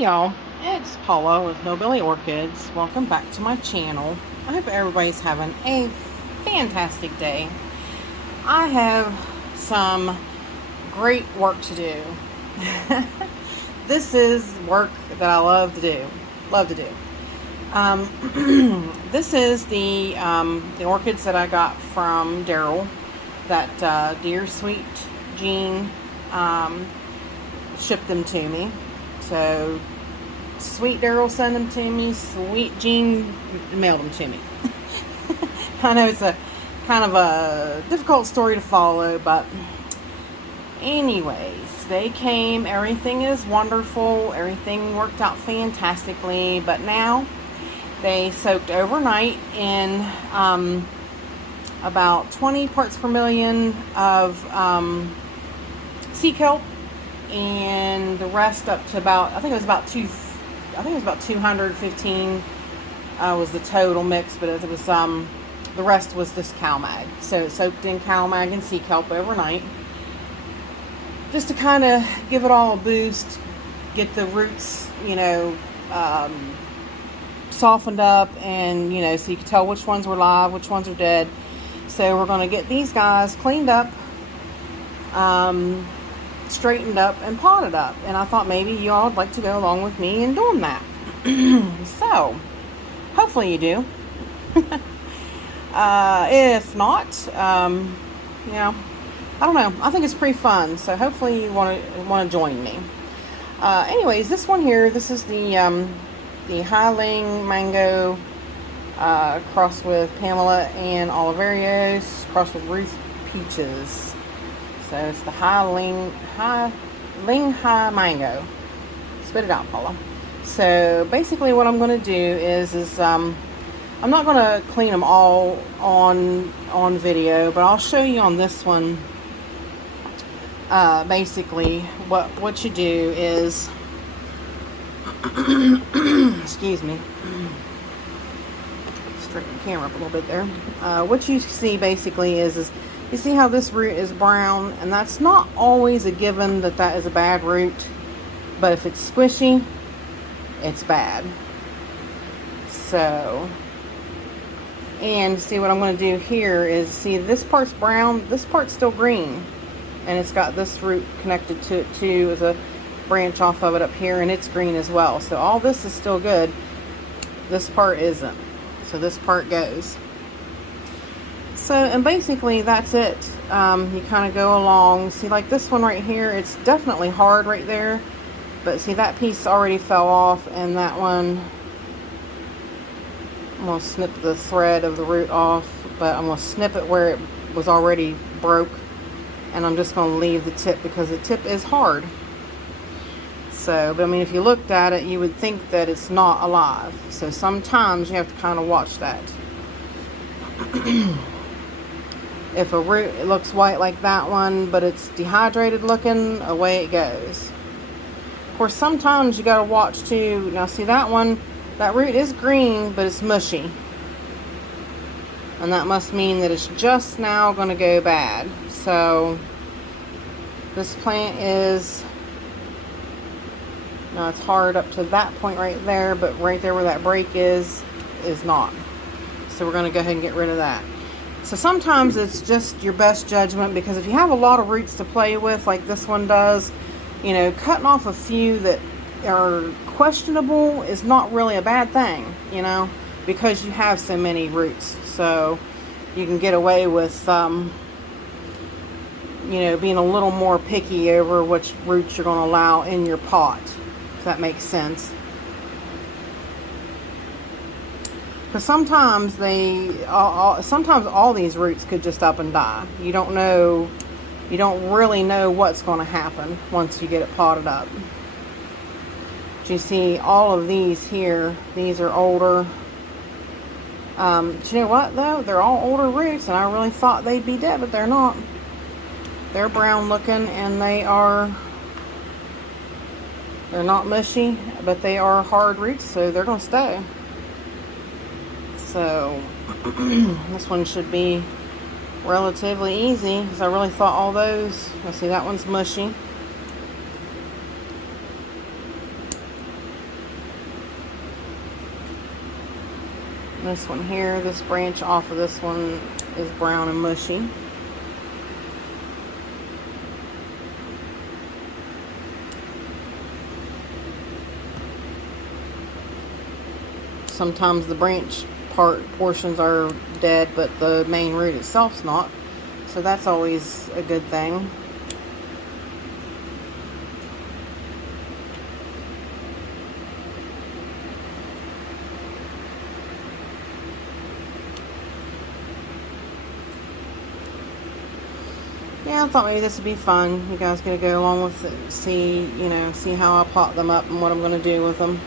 Hey y'all, it's Paula with Hillbilly Orchids. Welcome back to my channel. I hope everybody's having a fantastic day. I have some great work to do. This is work that I love to do. This is the orchids that I got from Darrell, that dear sweet Jean shipped them to me. So sweet Darrell sent them to me, sweet Jean mailed them to me. I know it's a kind of a difficult story to follow, but anyways, they came. Everything is wonderful. Everything worked out fantastically, but now they soaked overnight in about 20 parts per million of sea kelp, and the rest up to about, I think it was about 215 was the total mix, but it was the rest was this CalMag. So it soaked in CalMag and sea kelp overnight, just to kind of give it all a boost, get the roots, softened up, and so you can tell which ones were live, which ones are dead. So we're going to get these guys cleaned up, straightened up, and potted up, and I thought maybe you all would like to go along with me in doing that. So hopefully you do. If not, I don't know, I think it's pretty fun, so hopefully you want to join me. Anyways, this one here, this is the Highling Mango crossed with Pamela and Oliverios crossed with Ruth Peaches. So it's the Highling High Mango. Spit it out, Paula. So basically what I'm going to do is I'm not going to clean them all on video, but I'll show you on this one. Basically what you do is excuse me, straighten the camera up a little bit there. What you see basically is you see how this root is brown, and that's not always a given that is a bad root, but if it's squishy, it's bad. So, and see what I'm going to do here is, see, this part's brown, this part's still green, and it's got this root connected to it too, as a branch off of it up here, and it's green as well. So all this is still good, this part isn't, so this part goes. So, and basically that's it. You kind of go along. See, like this one right here, it's definitely hard right there, but see, that piece already fell off, and that one, I'm going to snip the thread of the root off, but I'm going to snip it where it was already broke, and I'm just going to leave the tip because the tip is hard. So, but I mean, if you looked at it, you would think that it's not alive. So sometimes you have to kind of watch that. If a root, it looks white like that one, but it's dehydrated looking, away it goes. Of course, sometimes you got to watch too. Now see, that one, that root is green, but it's mushy, and that must mean that it's just now going to go bad. So this plant is, now it's hard up to that point right there, but right there where that break is not. So we're going to go ahead and get rid of that. So sometimes it's just your best judgment, because if you have a lot of roots to play with like this one does, cutting off a few that are questionable is not really a bad thing, because you have so many roots. So you can get away with, being a little more picky over which roots you're going to allow in your pot, if that makes sense. Because sometimes sometimes all these roots could just up and die. You don't really know what's going to happen once you get it potted up. But you see all of these here, these are older. But you know what though? They're all older roots, and I really thought they'd be dead, but they're not. They're brown looking, and they're not mushy, but they are hard roots, so they're going to stay. So this one should be relatively easy, because I really thought all those, let's see, that one's mushy. This one here, this branch off of this one is brown and mushy. Sometimes the branch portions are dead, but the main root itself's not. So that's always a good thing. Yeah, I thought maybe this would be fun. You guys gotta go along with it, see how I pot them up and what I'm gonna do with them.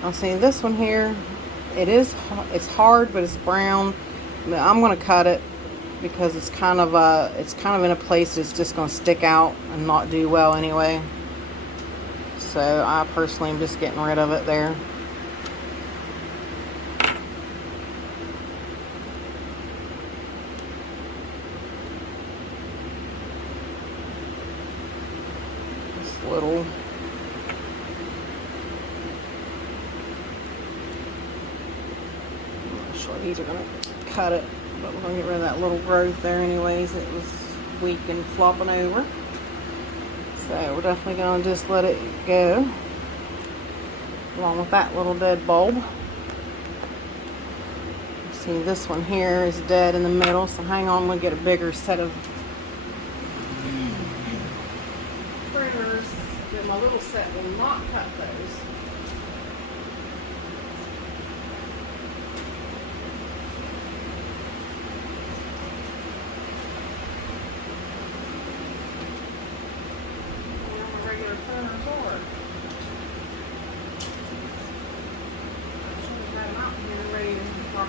I'll see this one here. It's hard, but it's brown. I'm gonna cut it because it's kind of in a place that's just gonna stick out and not do well anyway. So I personally am just getting rid of it there. This little these are going to cut it, but we're going to get rid of that little growth there anyways. It was weak and flopping over. So we're definitely going to just let it go along with that little dead bulb. See, this one here is dead in the middle, so hang on, we'll get a bigger set of pruners. My little set will not cut those.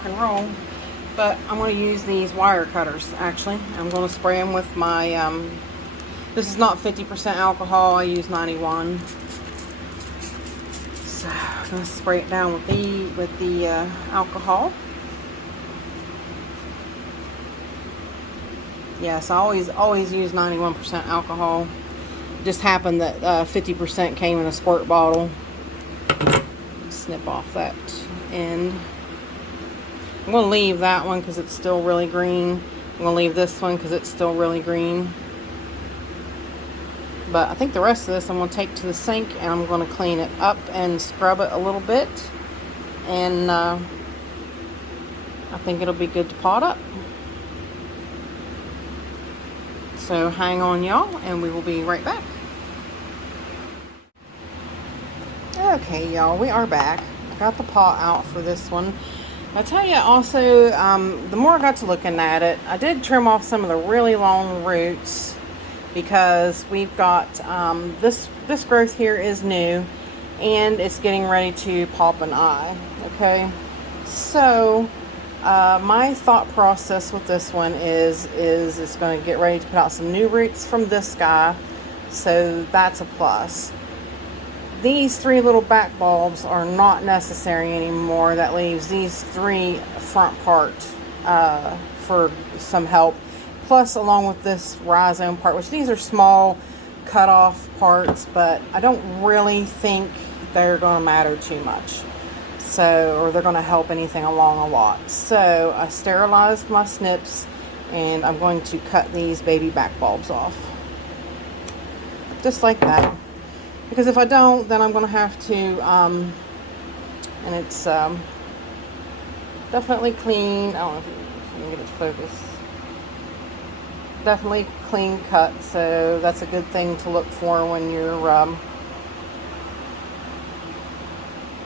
And roll, but I'm going to use these wire cutters. Actually, I'm going to spray them with my this is not 50% alcohol, I use 91, so I'm going to spray it down with the alcohol. Yes, I always use 91% alcohol. It just happened that 50% came in a squirt bottle. Snip off that end. I'm going to leave that one because it's still really green. I'm going to leave this one because it's still really green. But I think the rest of this I'm going to take to the sink and I'm going to clean it up and scrub it a little bit. And I think it'll be good to pot up. So hang on, y'all, and we will be right back. Okay, y'all, we are back. I got the pot out for this one. I tell you also, the more I got to looking at it, I did trim off some of the really long roots because we've got this growth here is new and it's getting ready to pop an eye. Okay, so my thought process with this one is it's going to get ready to put out some new roots from this guy, so that's a plus. These three little back bulbs are not necessary anymore. That leaves these three front part for some help. Plus, along with this rhizome part, which these are small cut off parts, but I don't really think they're going to matter too much. So, or they're going to help anything along a lot. So, I sterilized my snips and I'm going to cut these baby back bulbs off. Just like that. Because if I don't, then I'm going to have to, and it's definitely clean. I don't know if you can get it to focus. Definitely clean cut, so that's a good thing to look for when you're,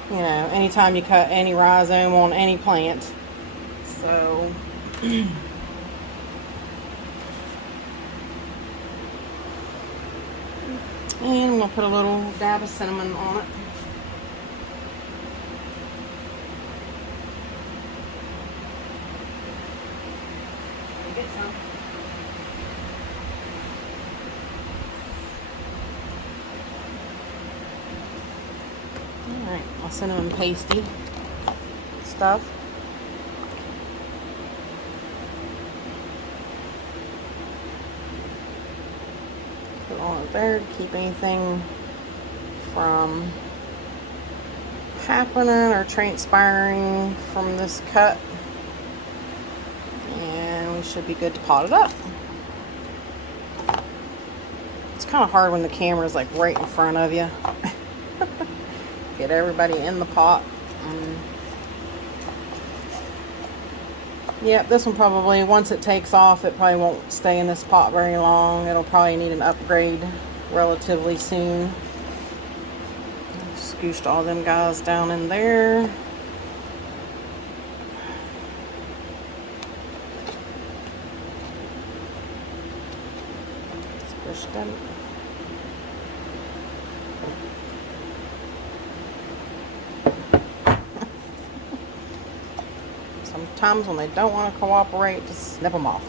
you know, anytime you cut any rhizome on any plant. So, and I'm going to put a little dab of cinnamon on it. Get some. Alright, my cinnamon pasty stuff. Put on it there to keep anything from happening or transpiring from this cut. And we should be good to pot it up. It's kind of hard when the camera is like right in front of you. Get everybody in the pot. Yep, this one probably, once it takes off, it probably won't stay in this pot very long. It'll probably need an upgrade relatively soon. Scooshed all them guys down in there. Squish them. Sometimes when they don't want to cooperate, just snip them off.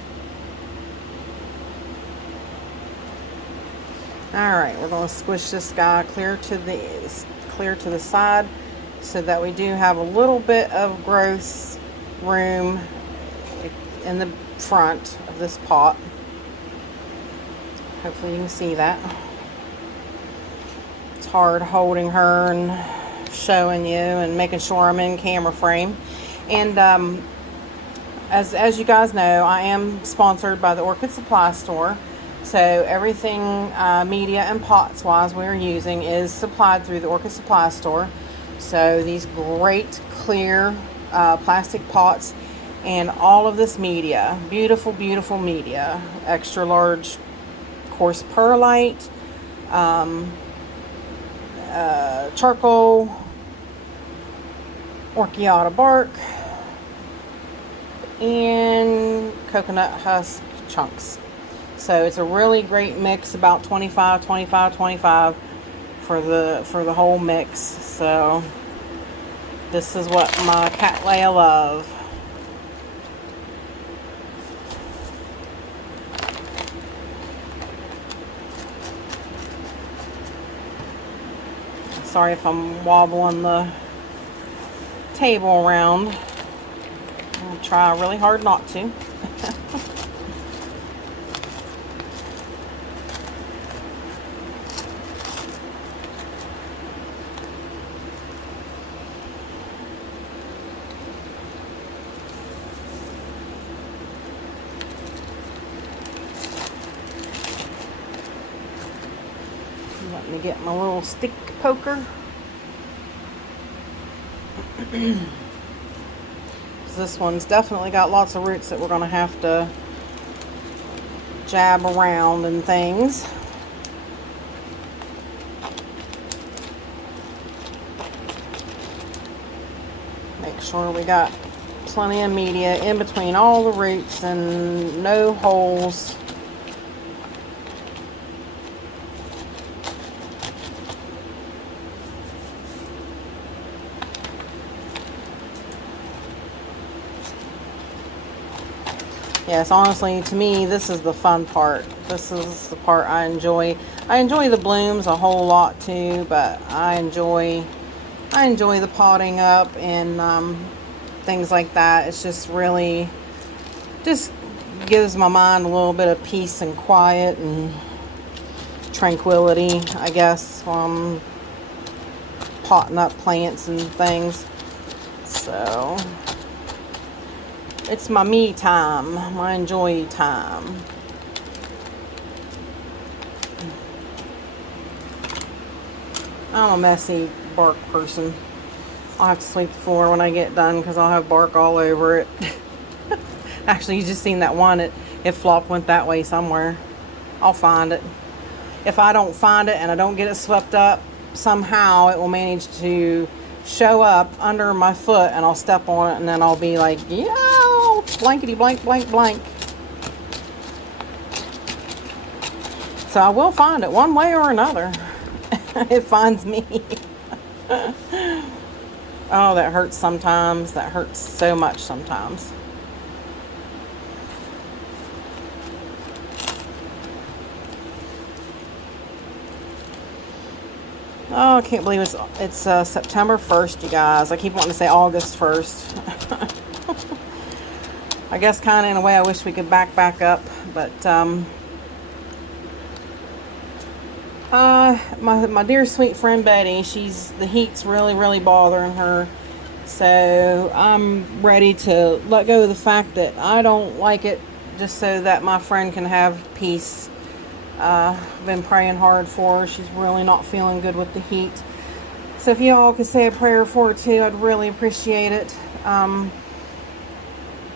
Alright, we're going to squish this guy clear to the side so that we do have a little bit of growth room in the front of this pot. Hopefully you can see that. It's hard holding her and showing you and making sure I'm in camera frame. And as you guys know, I am sponsored by the Orchid Supply Store. So everything media and pots wise we're using is supplied through the Orchid Supply Store. So these great clear plastic pots and all of this media, beautiful, beautiful media, extra large coarse perlite, charcoal, orchiata bark, and coconut husk chunks. So it's a really great mix, about 25 for the whole mix. So this is what my Cattleya love. Sorry if I'm wobbling the table around. I'll try really hard not to. Let me get my little stick poker. This one's definitely got lots of roots that we're going to have to jab around and things. Make sure we got plenty of media in between all the roots and no holes. Yes, honestly, to me, this is the fun part. This is the part I enjoy. I enjoy the blooms a whole lot too, but I enjoy the potting up and things like that. It's just really, just gives my mind a little bit of peace and quiet and tranquility, I guess, while I'm potting up plants and things. So it's my me time, my enjoy time. I'm a messy bark person. I'll have to sweep the floor when I get done because I'll have bark all over it. Actually, you just seen that one. It flopped, went that way somewhere. I'll find it. If I don't find it and I don't get it swept up, somehow it will manage to show up under my foot and I'll step on it and then I'll be like, yeah, blankety blank blank blank. So I will find it one way or another. It finds me. Oh, that hurts sometimes. That hurts so much sometimes. Oh, I can't believe it's September 1st, you guys. I keep wanting to say August 1st. I guess kind of in a way I wish we could back up, but my dear sweet friend Betty, the heat's really bothering her. So I'm ready to let go of the fact that I don't like it, just so that my friend can have peace. I've been praying hard for her. She's really not feeling good with the heat. So if you all could say a prayer for her too, I'd really appreciate it. You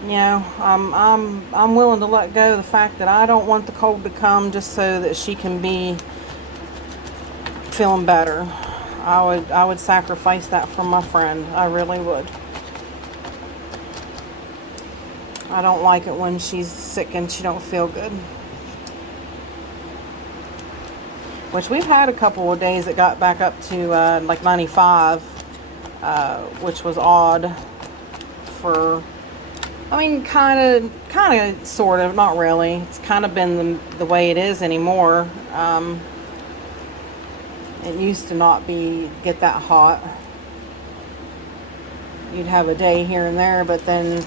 know, I'm willing to let go of the fact that I don't want the cold to come, just so that she can be feeling better. I would sacrifice that for my friend. I really would. I don't like it when she's sick and she don't feel good. Which we've had a couple of days that got back up to like 95, which was odd for, I mean, kind of, sort of, not really. It's kind of been the way it is anymore. It used to not get that hot. You'd have a day here and there, but then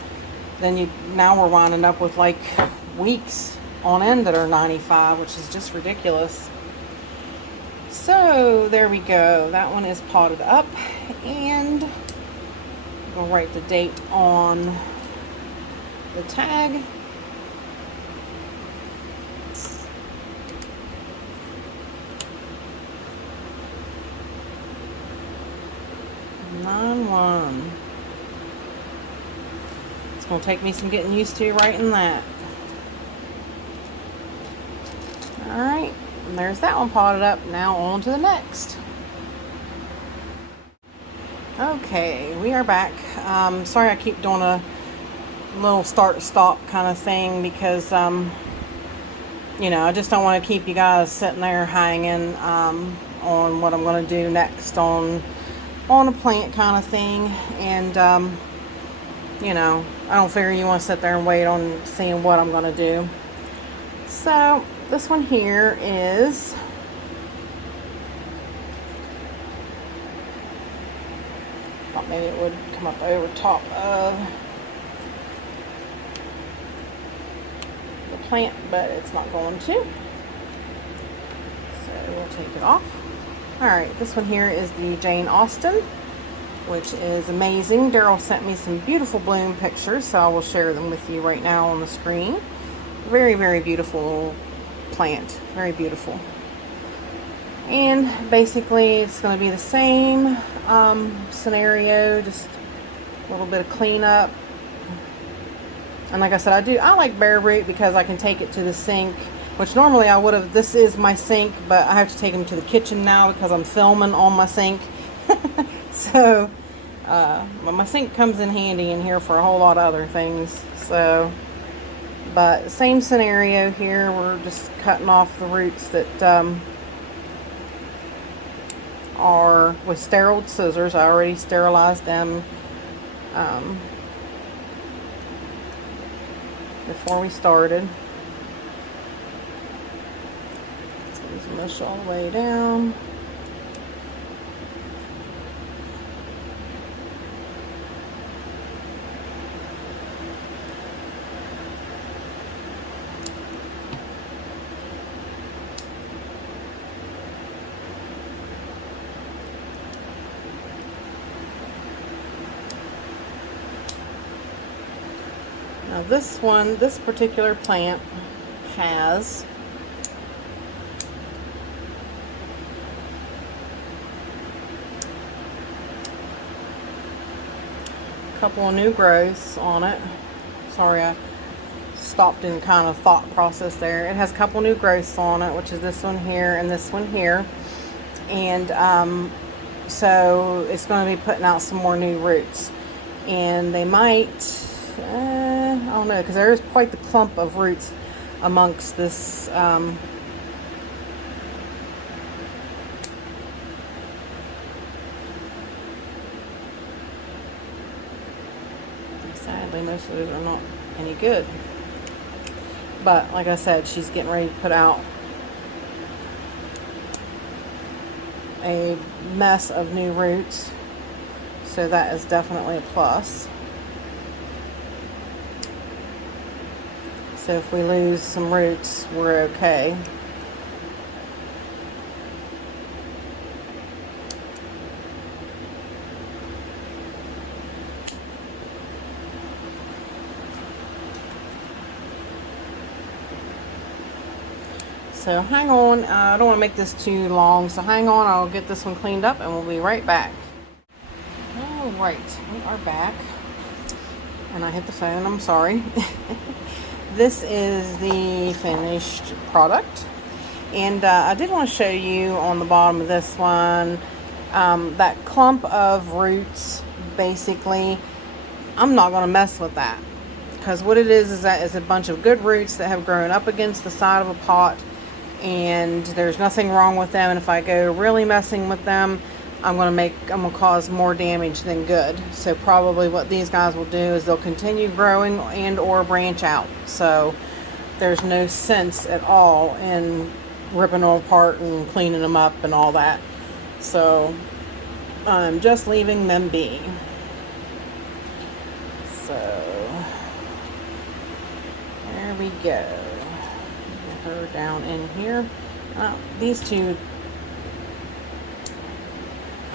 now we're winding up with like weeks on end that are 95, which is just ridiculous. So there we go. That one is potted up, and we'll write the date on the tag. One. It's going to take me some getting used to writing that. Alright, and there's that one potted up. Now on to the next. Okay, we are back. Sorry I keep doing a little start-stop kind of thing, because you know, I just don't want to keep you guys sitting there hanging on what I'm going to do next on a plant kind of thing. And you know, I don't figure you want to sit there and wait on seeing what I'm going to do. So this one here is thought maybe it would come up over top of the plant, but it's not going to, so we'll take it off. Alright, this one here is the Jane Austen, which is amazing. Darrell sent me some beautiful bloom pictures, so I will share them with you right now on the screen. Very beautiful plant. Very beautiful. And basically it's going to be the same scenario, just a little bit of cleanup. And like I said, I like bare root because I can take it to the sink, which normally I would have. This is my sink, but I have to take them to the kitchen now because I'm filming on my sink. So my sink comes in handy in here for a whole lot of other things. So, but same scenario here. We're just cutting off the roots that are with sterile scissors. I already sterilized them before we started. Let's mush all the way down. Now this particular plant has a couple of new growths on it. Sorry, I stopped in kind of thought process there. It has a couple new growths on it, which is this one here and this one here. And so it's going to be putting out some more new roots. And they might, I don't know, because there's quite the clump of roots amongst this sadly most of those are not any good. But like I said, she's getting ready to put out a mess of new roots. So that is definitely a plus. So if we lose some roots, we're okay. So hang on, I don't want to make this too long, so hang on, I'll get this one cleaned up and we'll be right back. Alright, we are back. And I hit the phone, I'm sorry. This is the finished product. And I did want to show you on the bottom of this one, that clump of roots, basically, I'm not going to mess with that. Because what it is that it's a bunch of good roots that have grown up against the side of a pot. And there's nothing wrong with them, and if I go really messing with them, I'm gonna cause more damage than good. So probably what these guys will do is they'll continue growing and or branch out. So there's no sense at all in ripping them apart and cleaning them up and all that. So I'm just leaving them be. So there we go. Her down in here. These two,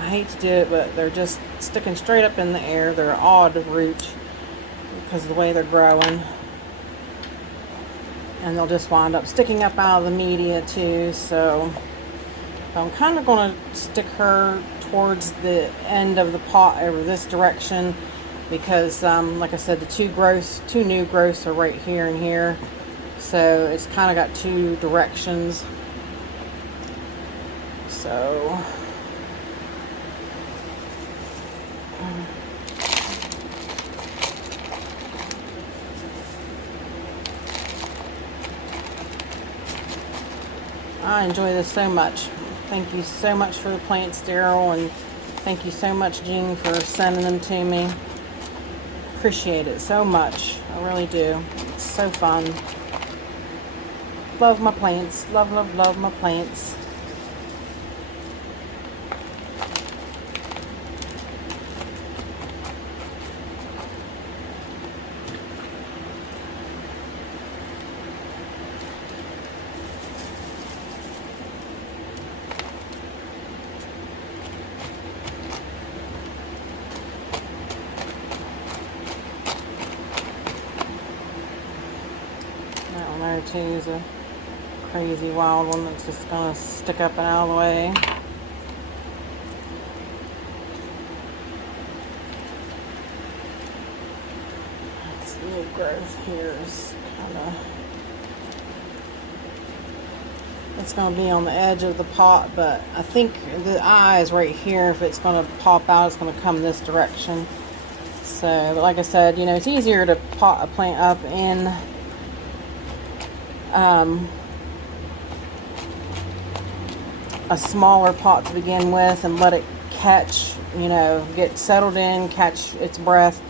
I hate to do it, but they're just sticking straight up in the air. They're an odd root because of the way they're growing, and they'll just wind up sticking up out of the media too. So I'm kind of going to stick her towards the end of the pot over this direction because like I said, the two new growths are right here and here. So it's kind of got two directions. So I enjoy this so much. Thank you so much for the plants, Darrell, and thank you so much, Jean, for sending them to me. Appreciate it so much. I really do. It's so fun. Love my plants. Love, love, love my plants. That one there too is a crazy wild one that's just gonna stick up and out of the way. This new growth here is kind of, it's gonna be on the edge of the pot, but I think the eye is right here. If it's gonna pop out, it's gonna come this direction. So, but like I said, you know, it's easier to pot a plant up in a smaller pot to begin with and let it catch, you know, get settled in, catch its breath,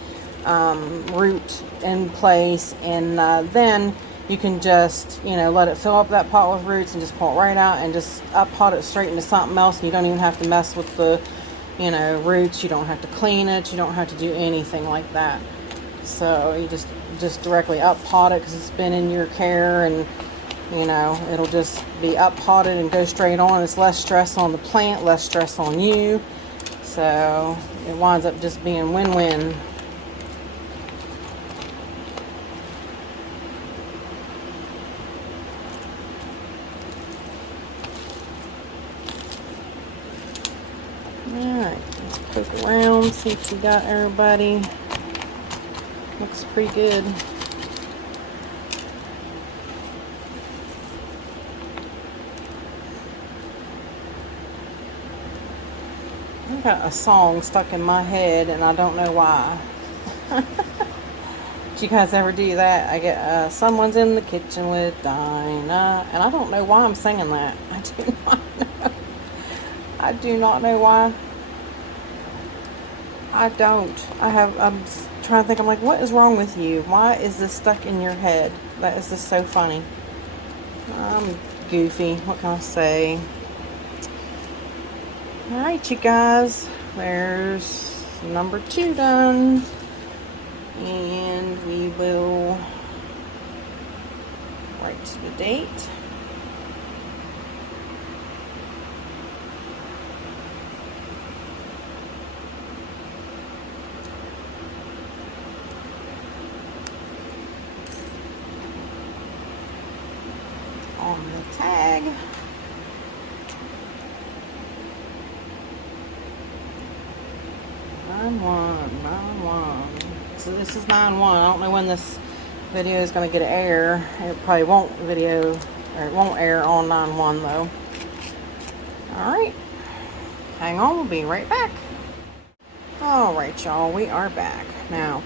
root in place, and then you can just, you know, let it fill up that pot with roots and just pull it right out and just up pot it straight into something else, and you don't even have to mess with the, you know, roots. You don't have to clean it. You don't have to do anything like that. So you just directly up pot it because it's been in your care, and you know, it'll just be up potted and go straight on. It's less stress on the plant, less stress on you. So it winds up just being win-win. Alright, let's poke around, see if we got everybody. Looks pretty good. I got a song stuck in my head and I don't know why. Did you guys ever do that? I get someone's in the kitchen with Dinah, and I don't know why I'm singing that. I do not know. I do not know why. I don't. I'm trying to think. I'm like, what is wrong with you? Why is this stuck in your head? That is just so funny. I'm goofy. What can I say? Alright, you guys, there's number 2 done, and we will write the date. On the tag. Nine one. So this is 9/1. I don't know when this video is going to get an air. It probably won't it won't air on 9/1 though. Alright. Hang on, we'll be right back. Alright, y'all, we are back. Now,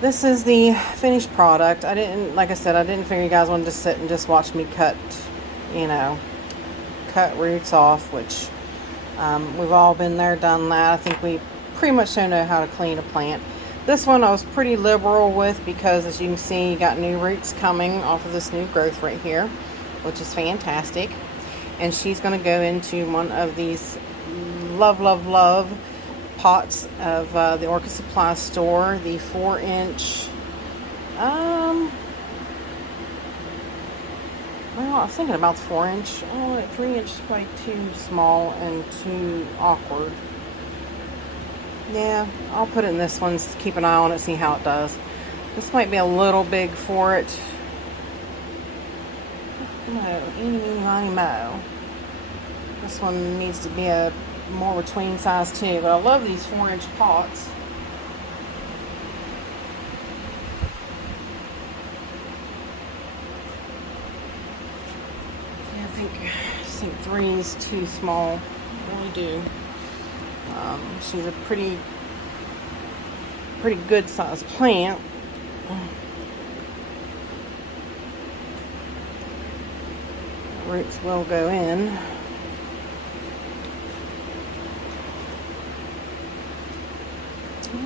this is the finished product. Like I said, I didn't figure you guys wanted to sit and just watch me cut roots off, which we've all been there, done that. I think we pretty much don't know how to clean a plant. This one I was pretty liberal with because, as you can see, you got new roots coming off of this new growth right here, which is fantastic. And she's going to go into one of these love pots of the Orchid Supply Store, the 4-inch. Well, I was thinking about the 4-inch. Oh, 3-inch is probably too small and too awkward. Yeah, I'll put it in this one, keep an eye on it, see how it does. This might be a little big for it. No, eeny, meeny, miny, mo. This one needs to be a more between size too, but I love these 4-inch pots. Yeah, I think 3 is too small. I really do. She's a pretty good sized plant. Roots will go in. I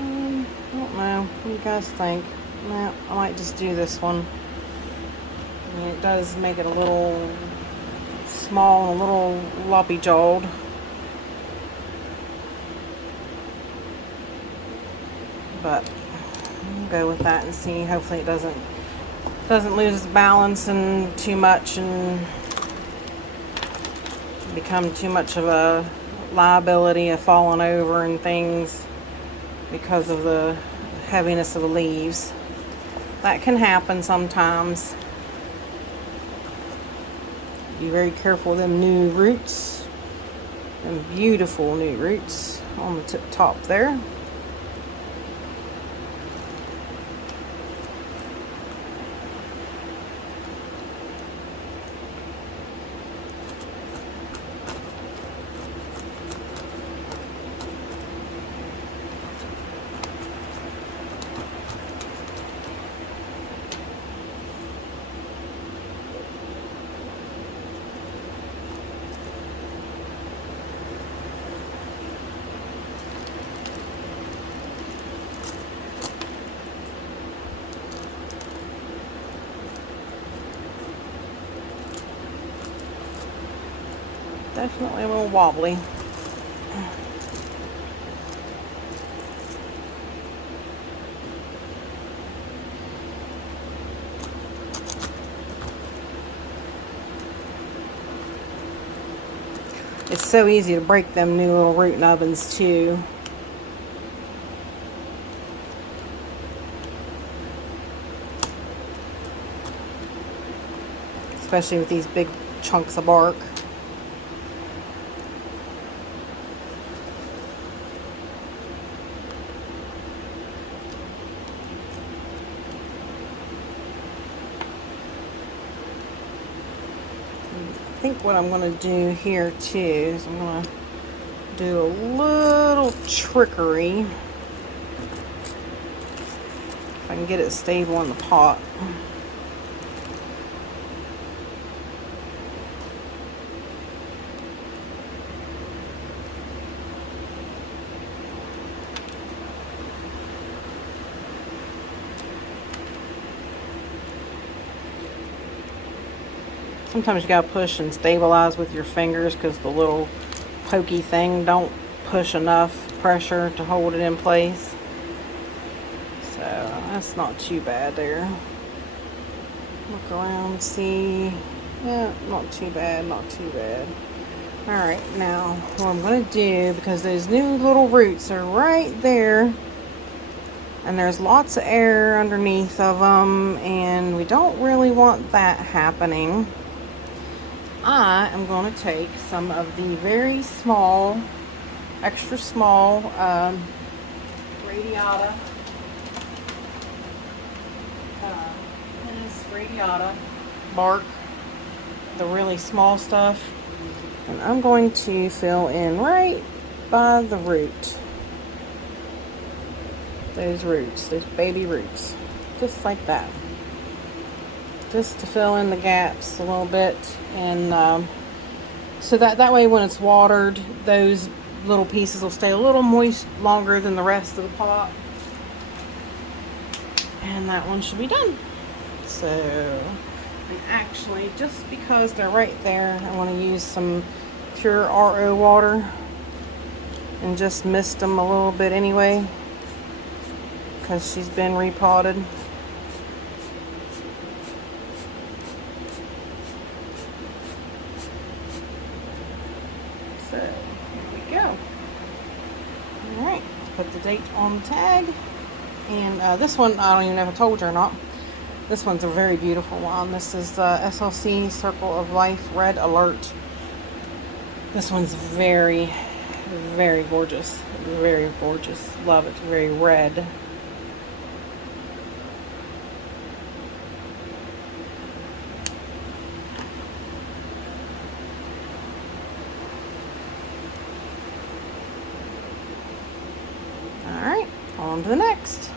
don't know. What do you guys think? Nah, I might just do this one. I mean, it does make it a little small and a little loppy-jawed. But we'll go with that and see. Hopefully it doesn't lose its balance and too much and become too much of a liability of falling over and things because of the heaviness of the leaves. That can happen sometimes. Be very careful with them new roots, and beautiful new roots on the top there. Definitely a little wobbly. It's so easy to break them new little root nubbins too. Especially with these big chunks of bark. I think what I'm going to do here too is I'm going to do a little trickery. If I can get it stable in the pot. Sometimes you gotta push and stabilize with your fingers because the little pokey thing. Don't push enough pressure to hold it in place. So that's not too bad there. Look around, see. Yeah, not too bad, not too bad. Alright, now what I'm going to do, because those new little roots are right there, and there's lots of air underneath of them, and we don't really want that happening. I am going to take some of the very small, extra small radiata, radiata bark, the really small stuff, and I'm going to fill in right by the root. Those roots, those baby roots, just like that. Just to fill in the gaps a little bit, and so that way when it's watered, those little pieces will stay a little moist longer than the rest of the pot. And that one should be done. So, and actually, just because they're right there, I want to use some pure RO water and just mist them a little bit anyway, because she's been repotted. So, here we go. Alright, put the date on the tag. And this one, I don't even know if I told you or not. This one's a very beautiful one. This is the SLC Circle of Life Red Alert. This one's very, very gorgeous. Very gorgeous. Love it. Very red. Alright, on to the next.